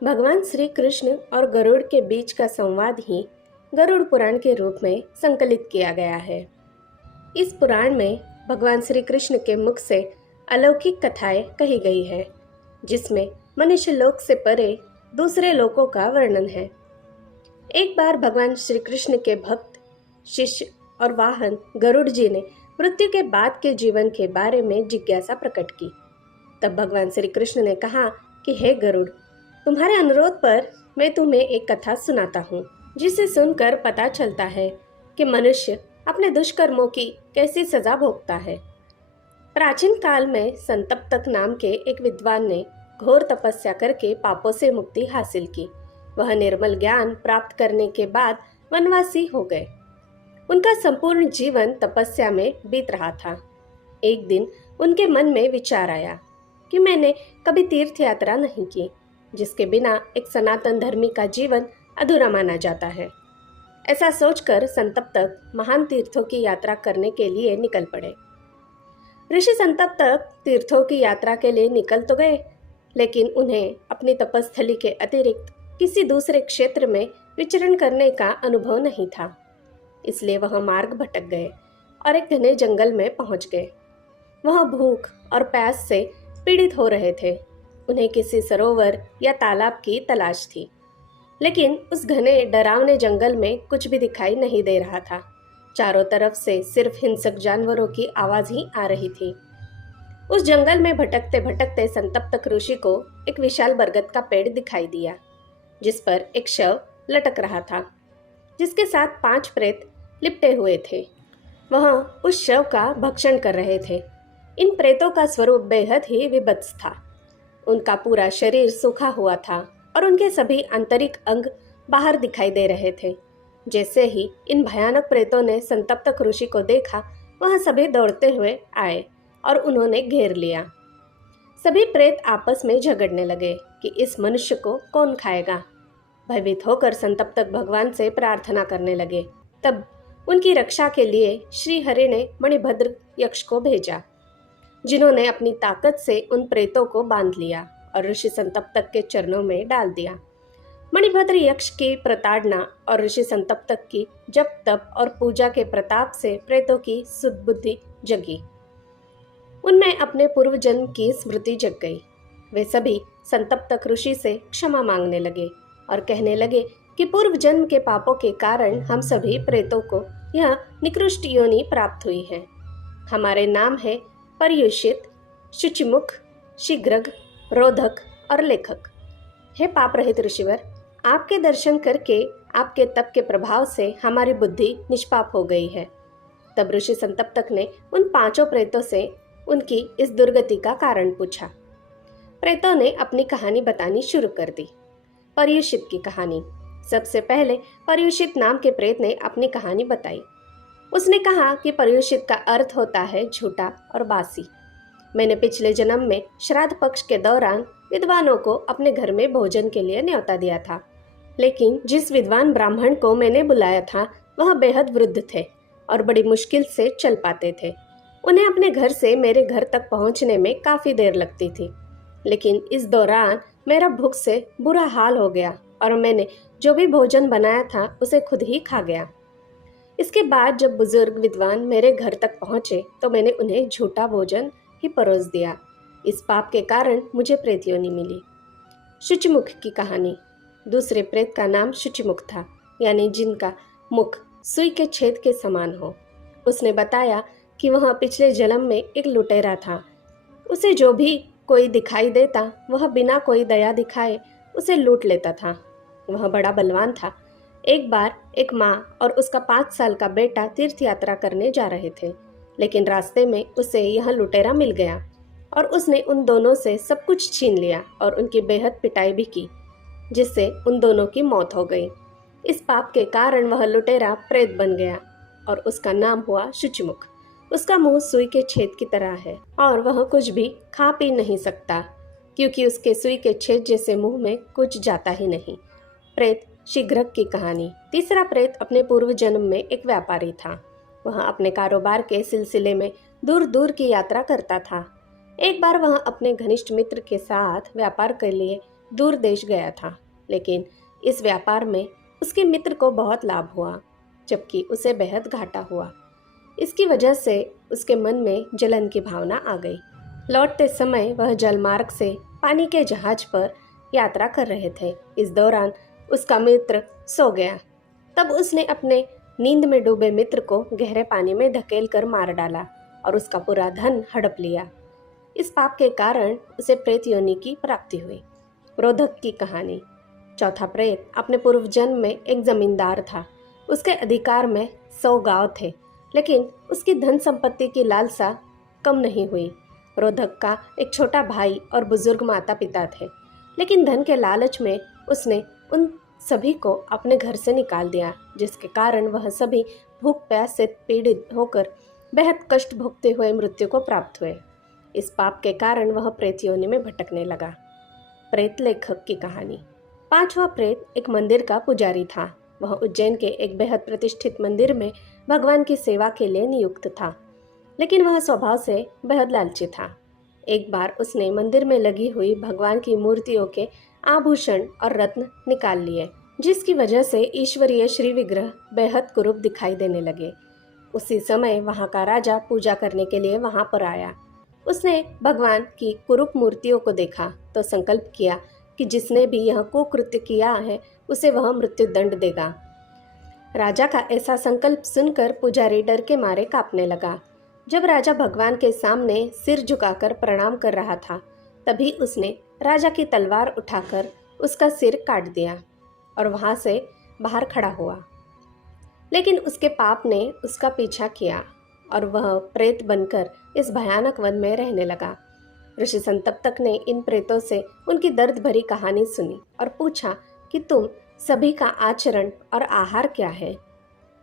भगवान श्री कृष्ण और गरुड़ के बीच का संवाद ही गरुड़ पुराण के रूप में संकलित किया गया है। इस पुराण में भगवान श्री कृष्ण के मुख से अलौकिक कथाएं कही गई है, जिसमें मनुष्य लोक से परे दूसरे लोकों का वर्णन है। एक बार भगवान श्री कृष्ण के भक्त, शिष्य और वाहन गरुड़ जी ने मृत्यु के बाद के जीवन के बारे में जिज्ञासा प्रकट की। तब भगवान श्री कृष्ण ने कहा कि हे गरुड़, तुम्हारे अनुरोध पर मैं तुम्हें एक कथा सुनाता हूँ, जिसे सुनकर पता चलता है कि मनुष्य अपने दुष्कर्मों की कैसी सजा भोगता है। प्राचीन काल में संतप्तक नाम के एक विद्वान ने घोर तपस्या करके पापों से मुक्ति हासिल की। वह निर्मल ज्ञान प्राप्त करने के बाद वनवासी हो गए। उनका संपूर्ण जीवन तपस्या में बीत रहा था। एक दिन उनके मन में विचार आया कि मैंने कभी तीर्थ यात्रा नहीं की, जिसके बिना एक सनातन धर्मी का जीवन अधूरा माना जाता है। ऐसा सोचकर संतप्तक महान तीर्थों की यात्रा करने के लिए निकल पड़े। ऋषि संतप्तक तीर्थों की यात्रा के लिए निकल तो गए, लेकिन उन्हें अपनी तपस्थली के अतिरिक्त किसी दूसरे क्षेत्र में विचरण करने का अनुभव नहीं था। इसलिए वह मार्ग भटक गए और एक घने जंगल में पहुंच गए। वह भूख और प्यास से पीड़ित हो रहे थे। उन्हें किसी सरोवर या तालाब की तलाश थी, लेकिन उस घने डरावने जंगल में कुछ भी दिखाई नहीं दे रहा था। चारों तरफ से सिर्फ हिंसक जानवरों की आवाज ही आ रही थी। उस जंगल में भटकते भटकते संतप्तक ऋषि को एक विशाल बरगद का पेड़ दिखाई दिया, जिस पर एक शव लटक रहा था, जिसके साथ 5 प्रेत लिपटे हुए थे। वह उस शव का भक्षण कर रहे थे। इन प्रेतों का स्वरूप बेहद ही विभत्स था। उनका पूरा शरीर सूखा हुआ था और उनके सभी आंतरिक अंग बाहर दिखाई दे रहे थे। जैसे ही इन भयानक प्रेतों ने संतप्तक ऋषि को देखा, वह सभी दौड़ते हुए आए और उन्होंने घेर लिया। सभी प्रेत आपस में झगड़ने लगे कि इस मनुष्य को कौन खाएगा। भयभीत होकर संतप्तक भगवान से प्रार्थना करने लगे। तब उनकी रक्षा के लिए श्री हरि ने मणिभद्र यक्ष को भेजा, जिन्होंने अपनी ताकत से उन प्रेतों को बांध लिया और ऋषि संतप्तक के चरणों में डाल दिया। मणिभद्र यक्ष की प्रताड़ना और ऋषि संतप्तक की जप तप और पूजा के प्रताप से प्रेतों की सुदबुद्धि जगी। उनमें अपने पूर्व जन्म की स्मृति जग गई। वे सभी संतप्तक ऋषि से क्षमा मांगने लगे और कहने लगे कि पूर्व जन्म के पापों के कारण हम सभी प्रेतों को यह निकृष्ट योनि प्राप्त हुई है। हमारे नाम है पर्युषित, शुचिमुख, शीघ्रग, रोधक और लेखक। हे पाप रहित ऋषिवर, आपके दर्शन करके आपके तप के प्रभाव से हमारी बुद्धि निष्पाप हो गई है। तब ऋषि संतप्तक ने उन 5 प्रेतों से उनकी इस दुर्गति का कारण पूछा। प्रेतों ने अपनी कहानी बतानी शुरू कर दी। पर्युषित की कहानी। सबसे पहले पर्युषित नाम के प्रेत ने अपनी कहानी बताई। उसने कहा कि पर्युषित का अर्थ होता है झूठा और बासी। मैंने पिछले जन्म में श्राद्ध पक्ष के दौरान विद्वानों को अपने घर में भोजन के लिए न्योता दिया था, लेकिन जिस विद्वान ब्राह्मण को मैंने बुलाया था वह बेहद वृद्ध थे और बड़ी मुश्किल से चल पाते थे। उन्हें अपने घर से मेरे घर तक पहुंचने में काफ़ी देर लगती थी, लेकिन इस दौरान मेरा भूख से बुरा हाल हो गया और मैंने जो भी भोजन बनाया था उसे खुद ही खा गया। इसके बाद जब बुजुर्ग विद्वान मेरे घर तक पहुंचे तो मैंने उन्हें झूठा भोजन ही परोस दिया। इस पाप के कारण मुझे प्रेत योनि मिली। शुचिमुख की कहानी। दूसरे प्रेत का नाम शुचिमुख था, यानी जिनका मुख सुई के छेद के समान हो। उसने बताया कि वह पिछले जन्म में एक लुटेरा था। उसे जो भी कोई दिखाई देता वह बिना कोई दया दिखाए उसे लूट लेता था। वह बड़ा बलवान था। एक बार एक माँ और उसका 5 साल का बेटा तीर्थ यात्रा करने जा रहे थे, लेकिन रास्ते में उसे यह लुटेरा मिल गया और उसने उन दोनों से सब कुछ छीन लिया और उनकी बेहद पिटाई भी की, जिससे उन दोनों की मौत हो गई। इस पाप के कारण वह लुटेरा प्रेत बन गया और उसका नाम हुआ शुचिमुख। उसका मुंह सुई के छेद की तरह है और वह कुछ भी खा पी नहीं सकता, क्योंकि उसके सुई के छेद जैसे मुंह में कुछ जाता ही नहीं। प्रेत शीघ्रक की कहानी। तीसरा प्रेत अपने पूर्व जन्म में एक व्यापारी था। वह अपने कारोबार के सिलसिले में दूर दूर की यात्रा करता था। एक बार वह अपने घनिष्ठ मित्र के साथ व्यापार के लिए दूर देश गया था, लेकिन इस व्यापार में उसके मित्र को बहुत लाभ हुआ, जबकि उसे बेहद घाटा हुआ। इसकी वजह से उसके मन में जलन की भावना आ गई। लौटते समय वह जलमार्ग से पानी के जहाज पर यात्रा कर रहे थे। इस दौरान उसका मित्र सो गया। तब उसने अपने नींद में डूबे मित्र को गहरे पानी में धकेल कर मार डाला और उसका पूरा धन हड़प लिया। इस पाप के कारण उसे प्रेत योनि की प्राप्ति हुई। रोधक की कहानी। चौथा प्रेत अपने पूर्व जन्म में एक जमींदार था। उसके अधिकार में 100 गांव थे, लेकिन उसकी धन संपत्ति की लालसा कम नहीं हुई। रोधक का एक छोटा भाई और बुजुर्ग माता पिता थे, लेकिन धन के लालच में उसने उन सभी को अपने घर से निकाल दिया, जिसके कारण वह सभी भूख प्यास से पीड़ित होकर बेहद कष्ट भोगते हुए मृत्यु को प्राप्त हुए। इस पाप के कारण वह प्रेत योनि में भटकने लगा। प्रेत लेखक की कहानी। 5वां प्रेत एक मंदिर का पुजारी था। वह उज्जैन के एक बेहद प्रतिष्ठित मंदिर में भगवान की सेवा के लिए नियुक्त था, लेकिन वह स्वभाव से बेहद लालची था। एक बार उसने मंदिर में लगी हुई भगवान की मूर्तियों के आभूषण और रत्न निकाल लिए, जिसकी वजह से ईश्वरीय श्री विग्रह बेहद कुरूप दिखाई देने लगे। उसी समय वहां का राजा पूजा करने के लिए वहां पर आया। उसने भगवान की कुरूप मूर्तियों को देखा तो संकल्प किया कि जिसने भी यह कुकृत्य किया है उसे वह मृत्यु दंड देगा। राजा का ऐसा संकल्प सुनकर पुजारी डर के मारे कांपने लगा। जब राजा भगवान के सामने सिर झुकाकर प्रणाम कर रहा था, तभी उसने राजा की तलवार उठाकर उसका सिर काट दिया और वहां से बाहर खड़ा हुआ। लेकिन उसके पाप ने उसका पीछा किया और वह प्रेत बनकर इस भयानक वन में रहने लगा। ऋषि संतप्तक ने इन प्रेतों से उनकी दर्द भरी कहानी सुनी और पूछा कि तुम सभी का आचरण और आहार क्या है।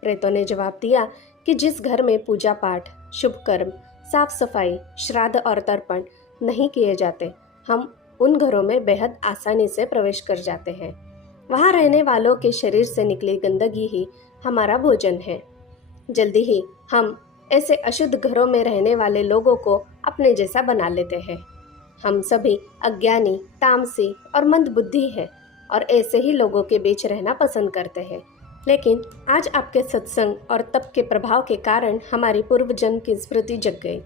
प्रेतों ने जवाब दिया कि जिस घर में पूजा पाठ, शुभ कर्म, साफ सफाई, श्राद्ध और तर्पण नहीं किए जाते, हम उन घरों में बेहद आसानी से प्रवेश कर जाते हैं। वहां रहने वालों के शरीर से निकली गंदगी ही हमारा भोजन है। जल्दी ही हम ऐसे अशुद्ध घरों में रहने वाले लोगों को अपने जैसा बना लेते हैं। हम सभी अज्ञानी, तामसी और मंद बुद्धि है और ऐसे ही लोगों के बीच रहना पसंद करते हैं। लेकिन आज आपके सत्संग और तप के प्रभाव के कारण हमारी पूर्व जन्म की स्मृति जग गई।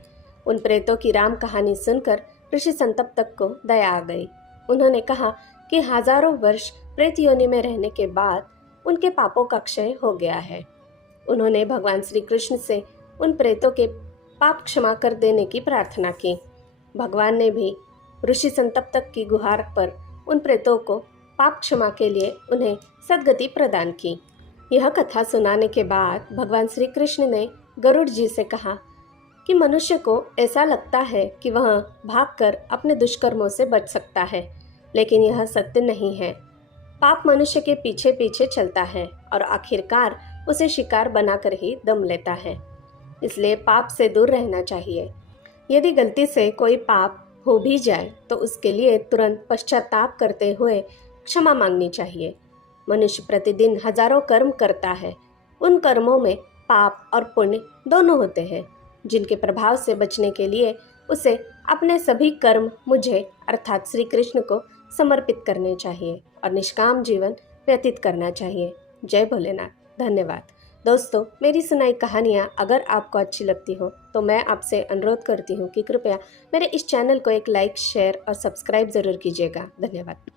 उन प्रेतों की राम कहानी सुनकर ऋषि संतप्तक को दया आ गई। उन्होंने कहा कि हजारों वर्ष प्रेत योनि में रहने के बाद उनके पापों का क्षय हो गया है। उन्होंने भगवान श्री कृष्ण से उन प्रेतों के पाप क्षमा कर देने की प्रार्थना की। भगवान ने भी ऋषि संतप्तक की गुहार पर उन प्रेतों को पाप क्षमा के लिए उन्हें सद्गति प्रदान की। यह कथा सुनाने के बाद भगवान श्री कृष्ण ने गरुड़ जी से कहा कि मनुष्य को ऐसा लगता है कि वह भागकर अपने दुष्कर्मों से बच सकता है, लेकिन यह सत्य नहीं है। पाप मनुष्य के पीछे पीछे चलता है और आखिरकार उसे शिकार बनाकर ही दम लेता है। इसलिए पाप से दूर रहना चाहिए। यदि गलती से कोई पाप हो भी जाए तो उसके लिए तुरंत पश्चाताप करते हुए क्षमा मांगनी चाहिए। मनुष्य प्रतिदिन हजारों कर्म करता है। उन कर्मों में पाप और पुण्य दोनों होते हैं, जिनके प्रभाव से बचने के लिए उसे अपने सभी कर्म मुझे अर्थात श्री कृष्ण को समर्पित करने चाहिए और निष्काम जीवन व्यतीत करना चाहिए। जय भोलेनाथ। धन्यवाद। दोस्तों, मेरी सुनाई कहानियाँ अगर आपको अच्छी लगती हो तो मैं आपसे अनुरोध करती हूँ कि कृपया मेरे इस चैनल को एक लाइक, शेयर और सब्सक्राइब ज़रूर कीजिएगा। धन्यवाद।